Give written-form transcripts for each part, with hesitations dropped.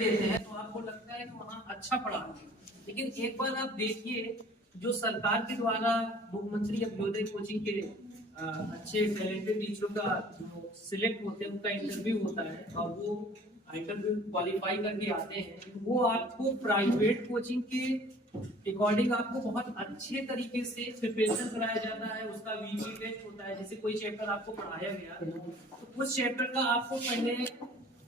देते हैं तो आपको लगता है कि वहाँ अच्छा पढ़ा है, लेकिन एक बार आप देखिए जो सरकार के द्वारा मुख्यमंत्री अभ्युदय कोचिंग के अच्छे टैलेंटेड टीचरों का जो सिलेक्ट होते हैं उनका इंटरव्यू होता है और वो इंटरव्यू क्वालिफाई करके आते हैं, वो आपको प्राइवेट कोचिंग के अकॉर्डिंग आपको बहुत अच्छे तरीके से प्रिपरेशन कराया जाता है। उसका वीकली टेस्ट होता है, जैसे कोई चैप्टर आपको पढ़ाया गया तो उस चैप्टर का आपको पहले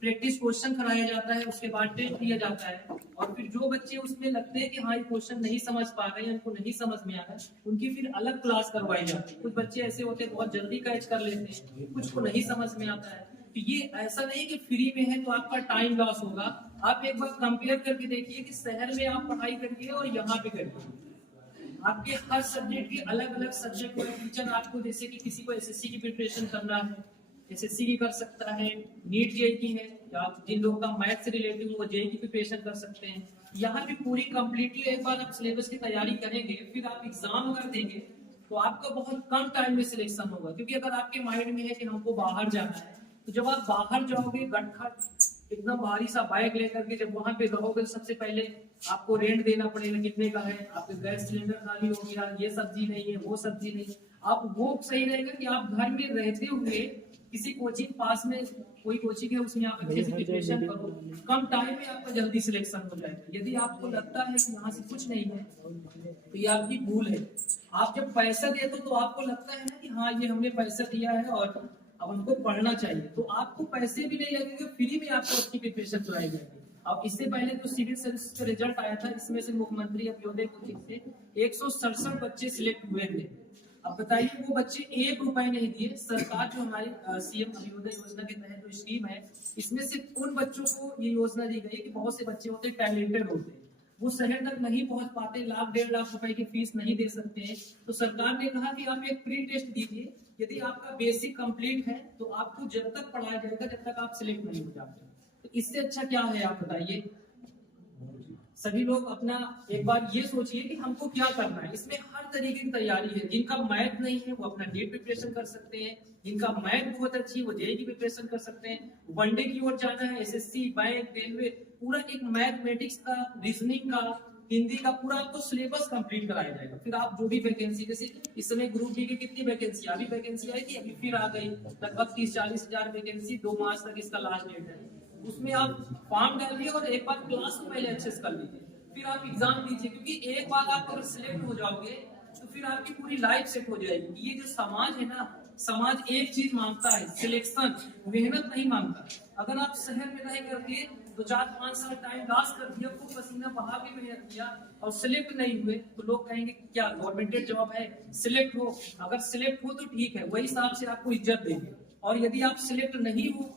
प्रैक्टिस क्वेश्चन कराया जाता है, उसके बाद टेस्ट दिया जाता है और फिर जो बच्चे उसमें लगते हैं कि हाँ ये क्वेश्चन नहीं समझ पा रहे हैं, उनको नहीं समझ में आ रहा है, उनकी फिर अलग क्लास करवाई जाती है। कुछ बच्चे ऐसे होते हैं बहुत जल्दी कैच कर लेते हैं, कुछ को नहीं समझ में आता है। तो ये ऐसा नहीं कि फ्री में है तो आपका टाइम लॉस होगा। आप एक बार कंपेयर करके देखिए कि शहर में आप पढ़ाई करिए और यहाँ पे करिए, आपके हर सब्जेक्ट के अलग अलग सब्जेक्ट वाले टीचर आपको, जैसे कि किसी को एसएससी की प्रिपरेशन करना है एसएससी की कर सकता है, नीट जेईई की है, या जिन लोगों का मैथ से रिलेटेड वो जेईई की प्रिपरेशन कर सकते हैं। यहाँ पे पूरी कंप्लीटली एक बार आप सिलेबस की तैयारी करेंगे, फिर आप एग्जाम अगर देंगे तो आपका बहुत कम टाइम में सिलेक्शन होगा। क्योंकि अगर आपके माइंड में है कि हमको बाहर जाना है, तो जब आप बाहर जाओगे गट्ठा एकदम भारी सा बाइक लेकर के जब वहां पे रहोगे, सबसे पहले आपको रेंट देना पड़ेगा कितने का है, आपके गैस सिलेंडर खाली हो गया, ये सब्जी नहीं है वो सब्जी नहीं। आप वो सही रहेगा कि आप घर में रहते हुए किसी कोचिंग पास में कोई कोचिंग है उसमें आप अच्छे से प्रिपरेशन करो, कम टाइम में आपका जल्दी सिलेक्शन हो जाएगा। यदि आपको लगता है कि यहाँ से कुछ नहीं है तो ये आपकी भूल है। आप जब पैसा देते हो तो आपको लगता है ना कि हाँ ये हमने पैसा दिया है और अब हमको पढ़ना चाहिए, तो आपको पैसे भी नहीं लगेंगे, फ्री में आपको अच्छी प्रिपरेशन कराई जाएगी। अब इससे पहले जो सिविल सर्विस का रिजल्ट आया था, इसमें से मुख्यमंत्री अभ्युदय कोचिंग से 167 बच्चे सिलेक्ट हुए थे। अब बताइए वो बच्चे ₹1 नहीं दिए। सरकार जो हमारी सीएम अभ्युदय योजना के तहत जो स्कीम है, इसमें सिर्फ उन बच्चों को ये योजना दी गई है कि बहुत से बच्चे होते हैं टैलेंटेड होते हैं, वो शहर तक नहीं पहुंच पाते, लाख 1.5 लाख रुपए की फीस नहीं दे सकते हैं, तो सरकार ने कहा कि आप एक प्री टेस्ट दीजिए। यदि आपका बेसिक कंप्लीट है तो आपको जब तक पढ़ाया जाएगा जब तक आप सिलेक्ट नहीं हो जाते। तो इससे अच्छा क्या है आप बताइए। सभी लोग अपना एक बार ये सोचिए कि हमको क्या करना है। इसमें हर तरीके की तैयारी है। जिनका मैथ नहीं है वो अपना नीट प्रिपरेशन कर सकते हैं, जिनका मैथ बहुत अच्छी है वो जेईई की प्रिपरेशन कर सकते हैं। वनडे की ओर जाना है, एसएससी बैंक रेलवे, पूरा एक मैथमेटिक्स का, रीजनिंग का, हिंदी का पूरा आपको सिलेबस कंप्लीट कराया जाएगा। फिर आप जो भी वैकेंसी, जैसे इस समय ग्रुप डी की कितनी वैकेंसी, अभी वैकेंसी आई थी, अभी फिर आ गई लगभग 30-40 हजार वैकेंसी, 2 मार्च तक इसका लास्ट डेट है। उसमें आप फॉर्म डालिए और एक बार क्लास को पहले अच्छे से कर लीजिए, फिर आप एग्जाम दीजिए। क्योंकि एक बार आप अगर सिलेक्ट हो जाओगे तो फिर आपकी पूरी लाइफ सेट हो जाएगी। ये जो समाज है ना, समाज एक चीज मांगता है, सिलेक्शन, मेहनत नहीं मांगता। अगर आप शहर में रह करके 2-4-5 साल टाइम लॉस कर दिया, खूब पसीना बहा के मेहनत किया और सिलेक्ट नहीं हुए, तो लोग कहेंगे क्या गवर्नमेंट जॉब है, सिलेक्ट हो। अगर सिलेक्ट हो तो ठीक है, वही हिसाब से आपको इज्जत देंगे। और यदि आप सिलेक्ट नहीं हो,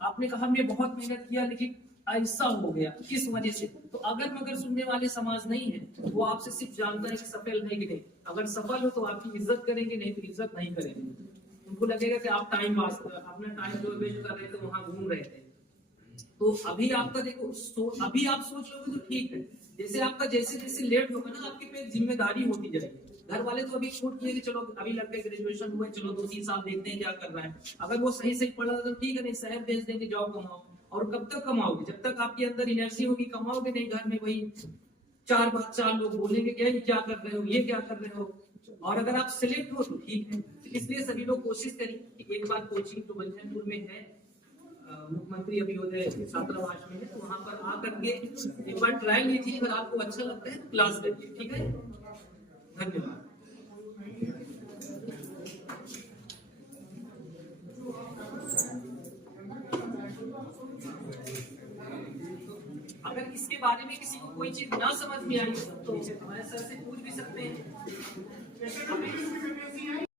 आपने कहा हमने बहुत मेहनत किया लेकिन ऐसा हो गया किस वजह से, तो अगर मगर सुनने वाले समाज नहीं है, वो आपसे सिर्फ जानता है कि सफल है कि नहीं। अगर सफल हो तो आपकी इज्जत करेंगे, नहीं तो इज्जत नहीं करेंगे। उनको लगेगा कि आप टाइम पास अपना टाइम जो वेस्ट कर रहे थे वहां घूम रहे थे। तो अभी आपका देखो अभी आप सोच लोगे तो ठीक है, जैसे आपका जैसे जैसे लेट होगा ना आपके पे जिम्मेदारी होती जाएगी। घर वाले तो अभी छूट किए कि चलो अभी लड़के ग्रेजुएशन हुए, चलो 2-3 साल देखते हैं क्या कर रहा है। अगर वो सही सही पढ़ रहा तो ठीक है, नहीं शहर भेज देंगे जॉब कमाओ। और कब तक कमाओगे, जब तक आपके अंदर इनर्जी होगी कमाओगे नहीं। घर में वही 4 लोग बोलेंगे क्या ये क्या कर रहे हो, ये क्या कर रहे हो। और अगर आप सिलेक्ट हो तो ठीक है। इसलिए सभी लोग कोशिश करें कि एक बार कोचिंग तो बल्लभपुर में है, मुख्यमंत्री अभ्युदय छात्रावास में है, तो वहां पर आकर के एक बार ट्राई लीजिए। अगर आपको अच्छा लगता है तो क्लास करिए, ठीक है। धन्यवाद। अगर इसके बारे में किसी को कोई चीज ना समझ में आई तो हमारे सर से पूछ भी सकते हैं।